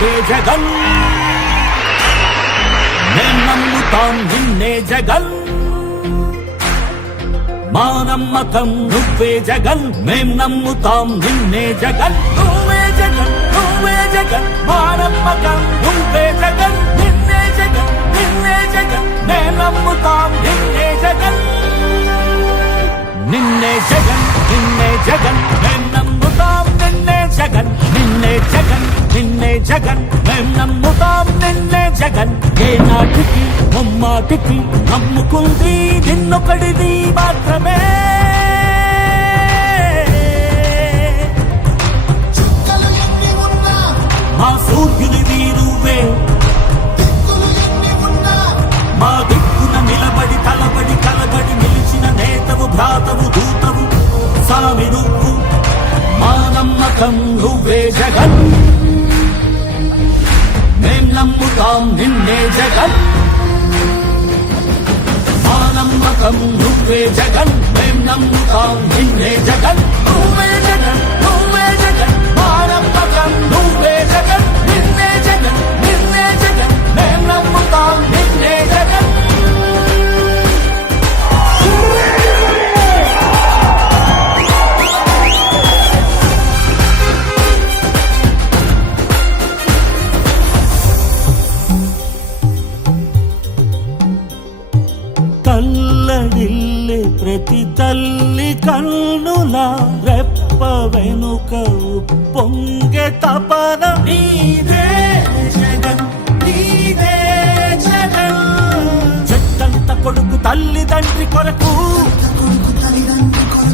నువ్వే జగన్ మేం నమ్ముతాం నిన్నే జగన్ మా నమ్మకం నువ్వే జగన్ మేం నమ్ముతాం నిన్నే జగన్ నువ్వే జగన్ నువ్వే జగన్ మా నమ్మకం నువ్వే జగన్ నిన్నే జగన్ నిన్నే జగన్ మేం నమ్ముతాం నిన్నే జగన్ నిన్నే జగన్ నిన్నే జగన్ మేం నమ్ముతాం నిన్నే జగన్ నిన్నే జగన్ నిన్నే జగన్ మేం నమ్ముతాం నిన్నే జగన్ ఏ నాటికి ముమ్మాటికి నమ్ముకుంది నిన్నొకడిది మాత్రమే మా సూర్యుని వీరువే మా దిక్కున నిలబడి తలబడి కలబడి నిలిచిన నేతవు భ్రాతవు దూతవు సామి నువ్వు మా నమ్మకం నువ్వే జగన్ మేం నమ్ముతాం నిన్నే జగన్ మా నమ్మకం నువ్వే జగన్ మేం నమ్ముతాం నిన్నే జగన్ నువ్వే జగన్ నువ్వే జగన్ మా నమ్మకం నువ్వే జగన్ నిన్నే జగన్ నిన్నే జగన్ మేం నమ్ముతాం నిన్నే జగన్ తల్లడిల్లే ప్రతి తల్లి కన్నుల రెప్ప వెనుక పొంగె తపన నీదే జగన్ నీదే జగన్ చెట్టంత కొడుకు తల్లిదండ్రి కొరకు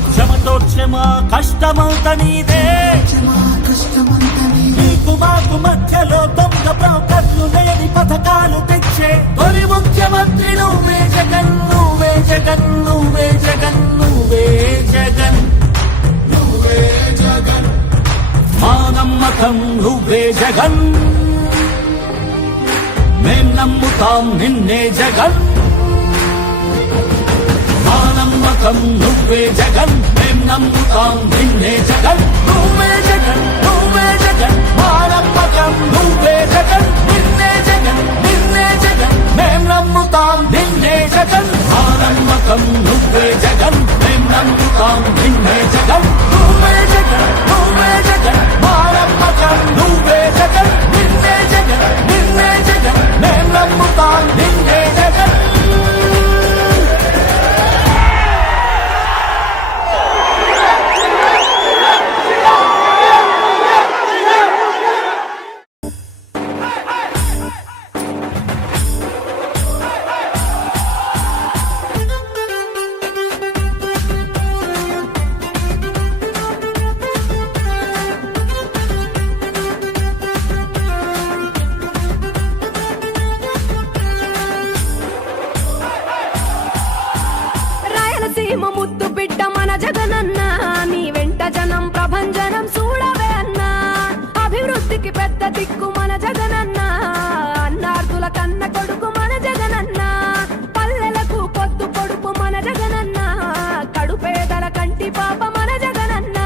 క్షమతోర్చె మా కష్టమంత నీదే నీకు మాకు మధ్యలో దొంగ బ్రోకర్లు లేని పథకాలు తెచ్చే తొలి ముఖ్యమంత్రి నువ్వే జగన్ నువ్వే జగన్ నువ్వే జగన్ నువ్వే జగన్ నువ్వే జగన్ మా నమ్మకం నువ్వే జగన్ మేం నమ్ముతాం నిన్నే జగన్ మా నమ్మకం నువ్వే జగన్ మేం నమ్ముతాం నిన్నే జగన్ నువ్వే జగన్ నువ్వే జగన్ మా నమ్మకం నువ్వే జగన్ నిన్నే జగన్ నిన్నే జగన్ మేం నమ్ముతాం నిన్నే జగన్ మా నమ్మకం నువ్వే జగన్ మేం నమ్ముతాం నిన్నే జగన్ నువ్వే జగన్ నువ్వే జగన్ మా నమ్మకం నువ్వే జగన్ నిన్నే జగన్ నిన్నే జగన్ మేం నమ్ముతాం నిన్నే జగన్ ముద్దు బిడ్డ మన జగనన్న నీ వెంట జనం ప్రభంజనం చూడవే అన్నా అభివృద్ధికి పెద్ద దిక్కు మన జగనన్న అన్నార్థుల కన్న కొడుకు మన జగనన్న పల్లెలకు పొద్దు పొడుపు మన జగనన్న కడుపేదల కంటి పాప మన జగనన్న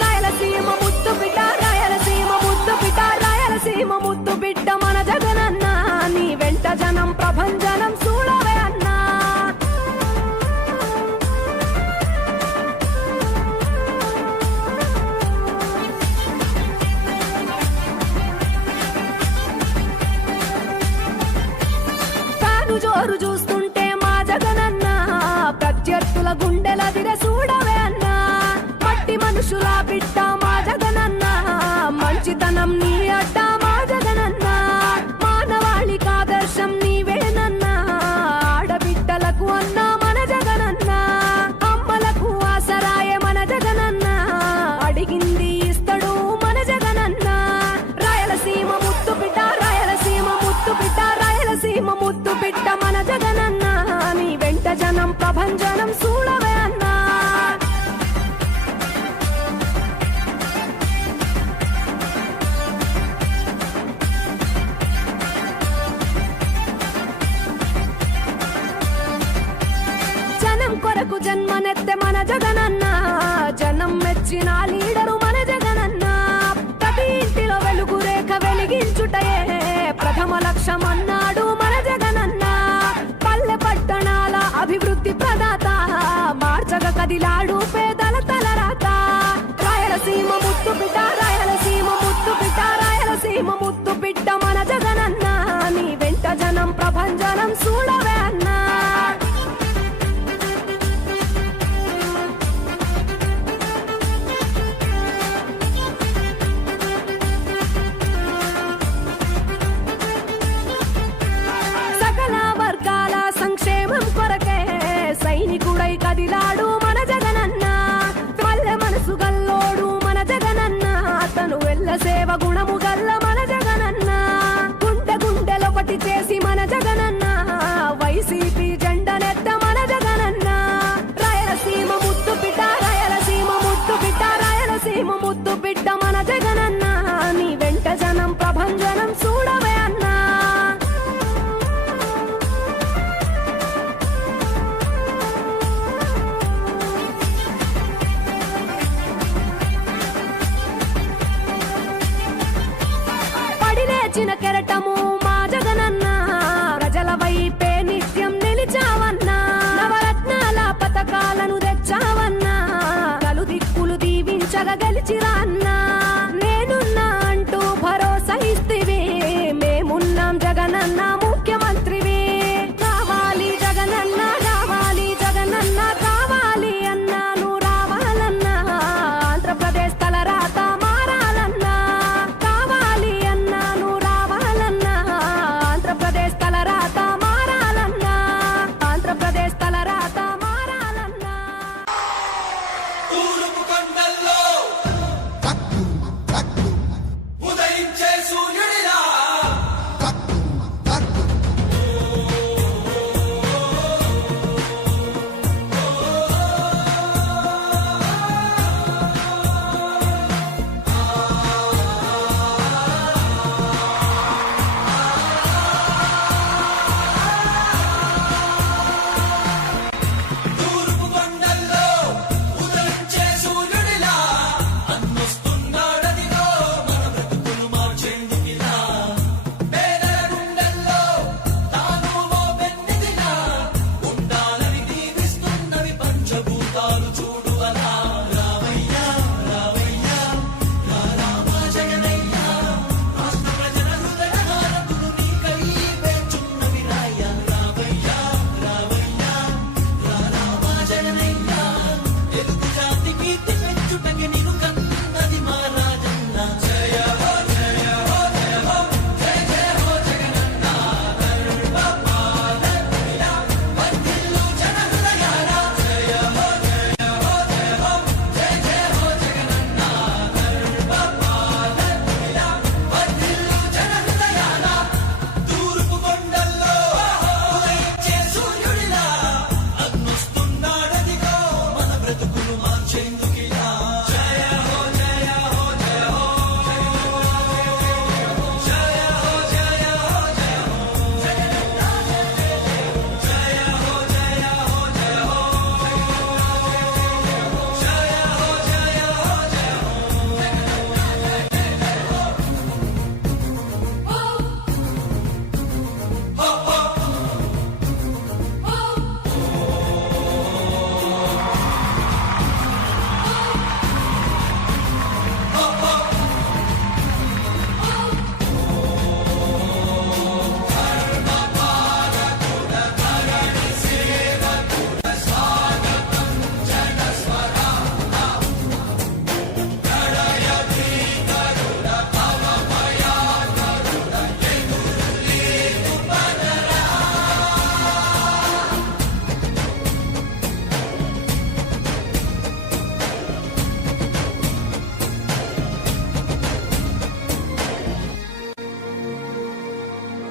రాయలసీమ ముద్దు బిడ్డ రాయలసీమ ముద్దు బిడ్డ రాయలసీమ ముద్దు బిడ్డ మన జగనన్న నీ వెంట జనం ప్రభంజనం చూడవే అన్నా జోరు చూస్తుంటే మా జగనన్న ప్రత్యర్థుల గుండెల దిర చూడవే అన్నా మట్టి మనుషుల బిడ్డ మా జగనన్న మంచితనం నీ అడ్డ మా జగనన్న మానవాళికి ఆదర్శం నీవేనన్నా ఆడబిడ్డలకు అన్నా మన జగనన్న అమ్మలకు ఆసరాయే మన జగనన్న అడిగింది ఇస్తడు మన జగనన్న రాయలసీమ ముద్దు బిడ్డ రాయలసీమ ముద్దు బిడ్డ రాయలసీమ ముద్దు బిడ్డ మన జగనన్న నీ వెంట జనం ప్రభంజనం చూడవే అన్నా జనం కొరకు జన్మనెత్తే మన జగనన్న జనం మెచ్చిన లీడరు మన జగనన్న ప్రతి ఇంటిలో వెలుగు రేఖ వెలిగించు లక్ష్యమన్నాడు మన జగనన్న. పల్లె పట్టణాల అభివృద్ధి ప్రదాత, మార్చగ కదిలాడు పేదల తలరాత. రాయలసీమ ముత్తు బిడ్డ, రాయలసీమ ముత్తు బిడ్డ, రాయలసీమ ముత్తు బిడ్డ మన జగనన్న. నీ వెంట జనం ప్రభంజనం చూడవే అన్నా. సకల వర్గాల సంక్షేమం కొరకే సైనికుడై కదిలాడు మన జగనన్న. పల్లె మనసు గల్లోడు మన జగనన్న, అతను వెళ్ళ సేవ గుణము గల్ల మన జగనన్న. గుండె గుండెలొకటి చేసి మన జగనన్న, వైసీపీ జెండనెత్త మన జగనన్న. రాయలసీమ ముద్దు బిడ్డ, రాయలసీమ ముద్దు బిడ్డ, రాయలసీమ ముద్దు బిడ్డ మన జగనన్న. నీ వెంట జనం ప్రభంజనం చూడవే అన్నా. పడి లేచిన కెరటము మా జగనన్న, ప్రజల వైపే నిత్యం నిలిచావన్నా. నవరత్నాల పథకాలను తెచ్చావన్నా, నలు దిక్కులు దీవించగా గెలిచిరా అన్నా. నేనున్నా అంటూ భరోసా ఇస్తివి, మేమున్నాం జగనన్న ముఖ్యమంత్రివి. కావాలి జగనన్న, రావాలి జగనన్న, కావాలి అన్నా నువ్వు రావాలన్నా. ఆంధ్రప్రదేశ్ తలరాత మారాలన్నా. కావాలి అన్నా నువ్వు రావాలన్నా. ఆంధ్రప్రదేశ్ తలరాత మారాలన్నా. ఆంధ్రప్రదేశ్ తలరాత మారాలన్నా. తూర్పు కొండల్లో ఉదయించే సూర్యుడిలా తూర్పు కొండల్లో ఉదయించే సూర్యుడిలా అన్నొస్తున్నాడదిలో మన బ్రతుకులు మార్చేందుకిలా. పేదల గుండెల్లో తాను ఓ పెన్నిదిలా ఉండాలని దీవిస్తున్నవి పంచభూతాలు చూడు అలా. రావయ్యా రావయ్యా రా రామా జగనయ్యా, రాష్ట్ర ప్రజల హృదయ హారతులు నీకై వేచున్నవి రాయ్యా. రావయ్యా రావయ్యా రా రామా జగనయ్యా, తెలుగు జాతి కీర్తి పెంచుటకి నీకు కన్నది మా రాజన్న. జయ హో జయ హో జయ హో జయ జయ హో జగనన్న. గర్వపాలకుడిలా వర్ధిల్లు జన హృదయాల. జయ హో జయ హో జయ హో జయ జయ హో జగనన్న. గర్వపాలకుడిలా వర్ధిల్లు జన హృదయాల. తూర్పు కొండల్లో ఉదయించే సూర్యుడిలా అన్నొస్తున్నాడదిగో మన బ్రతుకులు మార్చేందుకిలా. జయ హో జయ హో జయ హో జయ హో జయ హో జయ హో జయ హో జగనన్న. జయ హో జయ హో జయ హో జయ హో జయ హో జయ హో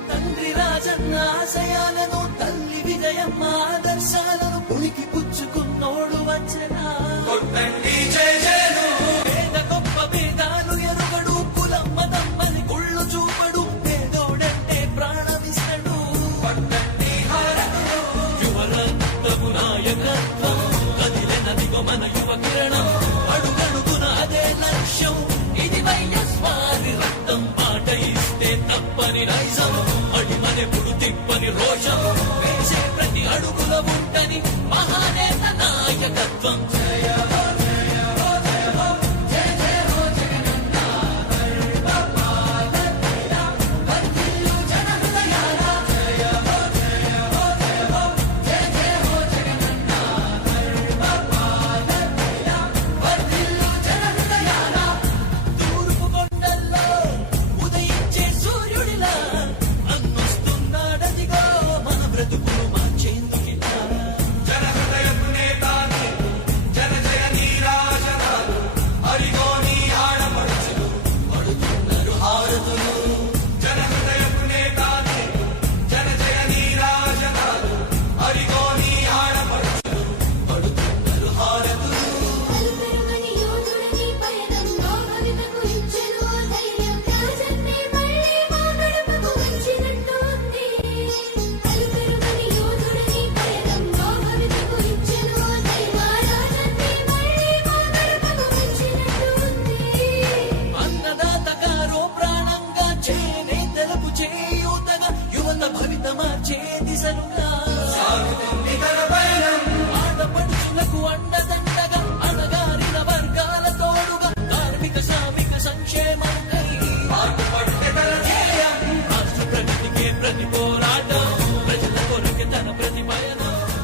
తండ్రి రాజన్న ఆశయాలను, తల్లి విజయమ్మ ఆదర్శాలను పులికి పుచ్చుకున్నోడు వచ్చనా. కొట్టండి జయ జయను. పేద గొప్ప భేదాలు ఎరుగడు, కులం మతం అని కుళ్ళు చూపడు, పేదోడంటే ప్రాణమిస్తడు. పట్టండి హారతులు, యువరక్తము నాయకత్వం, కదిలినదిగో మన యువ కిరణం. అడుగడుగున అదే లక్ష్యం, ఇది వైఎస్వారి రక్తం. మాట ఇస్తే తప్పని నైజం. జనుమనెప్పుడు తిప్పని రోషం వేసే ప్రతి అడుగుల ఉంటని మహానేత నాయకత్వం జయ